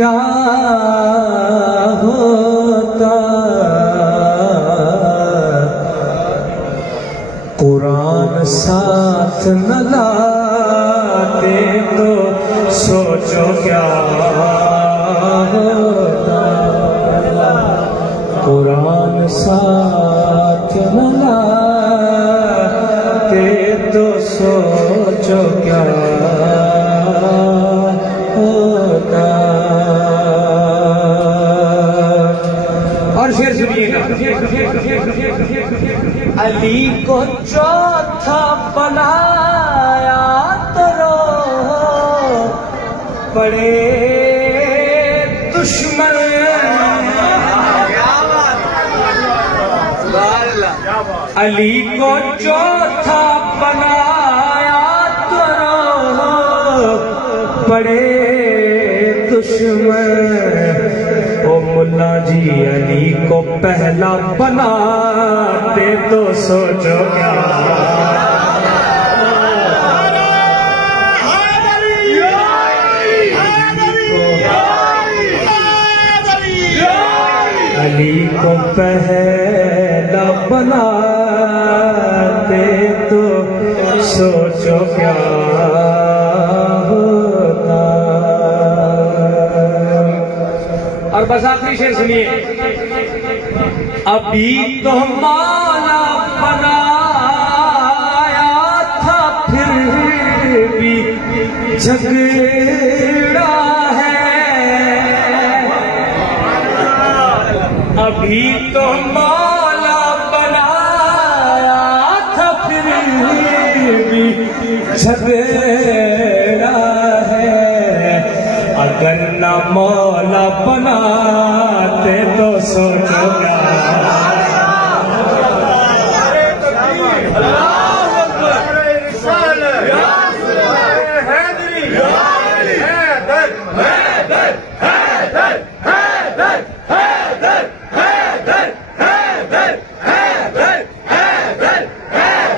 क्या होता कुरान साथ न लाते तो सोचो क्या होता कुरान साथ न लाते तो सोचो क्या होता। और शेर सुनिएगा। अली को चौथा बनाया तो रो पड़े दुश्मन। अली को चौथा बनाया तो रो पड़े दुश्मन। ओ मुल्ला जी अली को पहला बनाते तो सोचो क्या। अली को पहला बनाते तो सोचो क्या होता। और बस आखिरी शेर सुनिए। अभी तो माला बनाया था फिर भी झगड़ा है। अभी तो माला बनाया था फिर भी झगड़ा है। अगर न मौला बनाते तो सोचो क्या।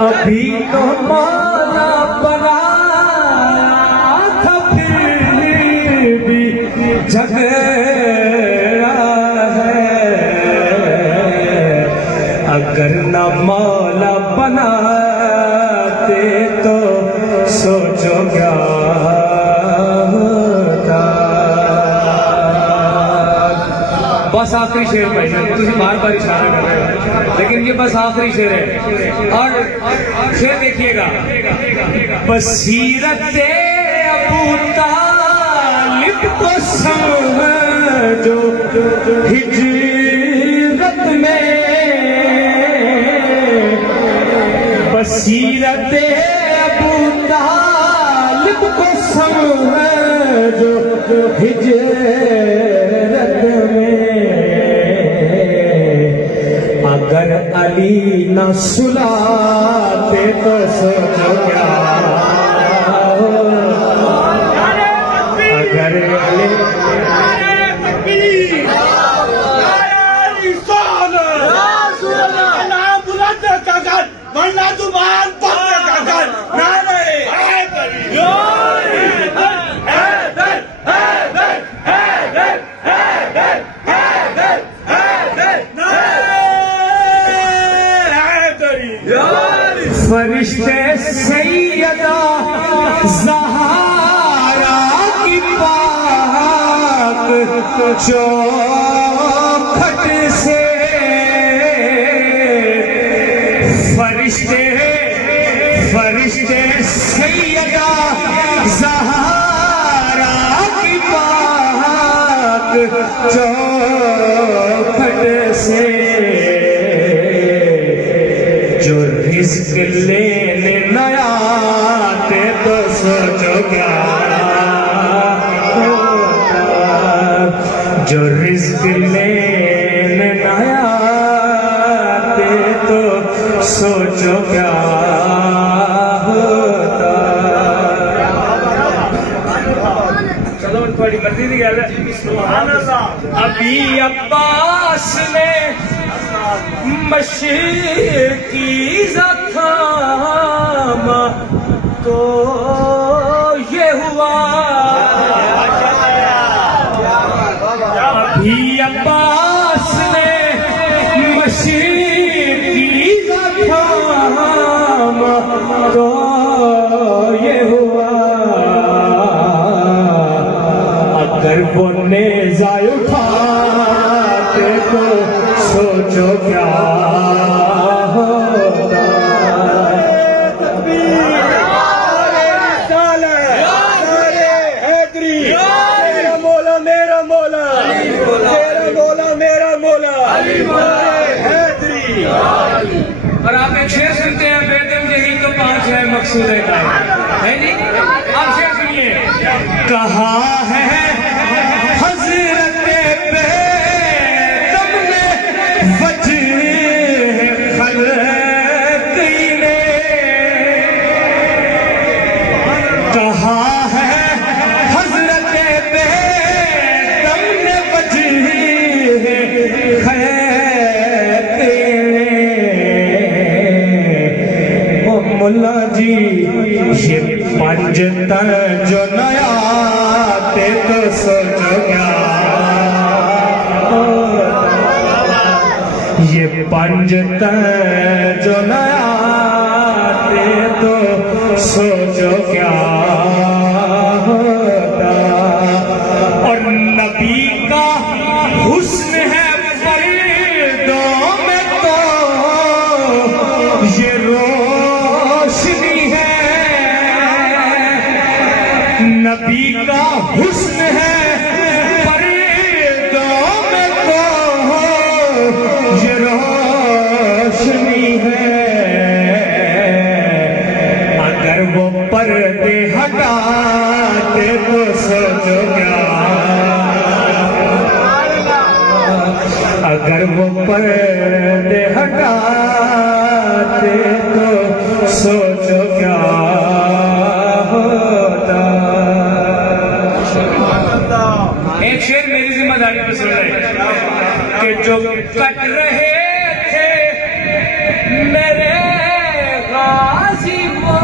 अभी तो मौला बनाया था फिर भी झगड़ा है। अगर न मौला बनाते तो सोचो क्या होता। बस आखिरी शेर भाई तुम बार बार इशारा कर रहे हो लेकिन ये बस आखिरी शेर है। और शेर देखिएगा। बसीरत अबू तालिब को समझो हिजरत में। बसीरत अबू तालिब को समझो हिजरत में। अगर अली न सुलाते तो सोचो क्या अगर अली फरिश्ते सैयदा ज़हरा की पाक चौखट से। फरिश्ते सैयदा ज़हरा की पाक चौखट से। जो रिज़्क़ लेने न आते तो सोचो क्या होता। जो रिज़्क़ लेने न आते तो सोचो क्या होता। चलो थोड़ी मर्जी की गल है। अभी अब्बास ने मशरिकी ज़ख़ामा तो ये हुआ अगर वो नेज़ा उठाते तो सोचो क्या होता। मेरा मौला मेरा मौला तेरा मौला मेरा मौला हैदरी। और आप एक शेर सुनते हैं, बेदम यही तो 5 है मकसूद है नहीं? आप शेर सुनिए। कहा है हजरत बेदम ने वजह खल्क ने, कहा है हजरत बेदम ने वजह खल्क ने। ओ मुल्ला जी ये पंजतन जो नया ते तो सोचो क्या होता। ये पंजतन जो नया ते तो सोचो क्या होता। और नबी का हुस्न है पर्दों में तो ये रोशनी है। नबी का हुस्न है पर्दों में तो ये रोशनी है। अगर वो पर्दे हटाते तो सोचो क्या, अगर वो पर्दे हटाते तो सोचो क्या होता। एक शेर मेरी जिम्मेदारी पे सुन रहे कि जो कट रहे थे मेरे गाजी वो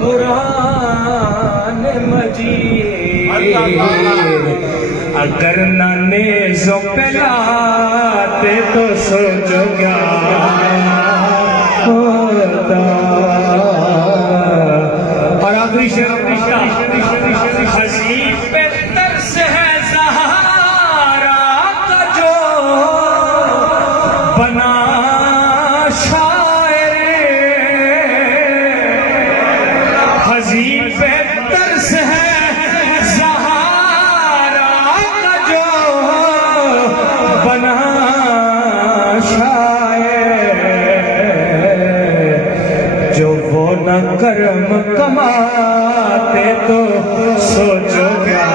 कुरान मजीद, अगर नाने जो पिलाते तो सोचो क्या होता। और आखिरी शेर हसी पे तरस है सहारा का जो बना शायर, हसी पे तरस है सहारा का जो बना शायर। जो वो न कर्म कमाते तो सोचो क्या